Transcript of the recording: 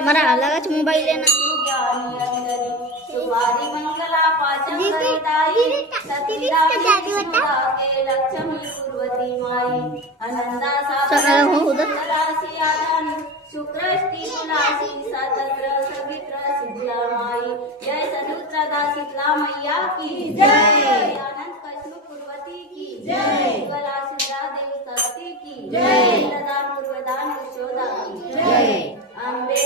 हमारा अलग मोबाइल है ना। शुक्रष्टी तुलासी सतत्र सवित्र सिद्धला माई जय सनुत्रा दासितला मैया की जय अनंत कश्यप पूर्वती की जय कला सिद्धा देवी करती की जय दान पूर्वदान यशोदा की जय अम्बे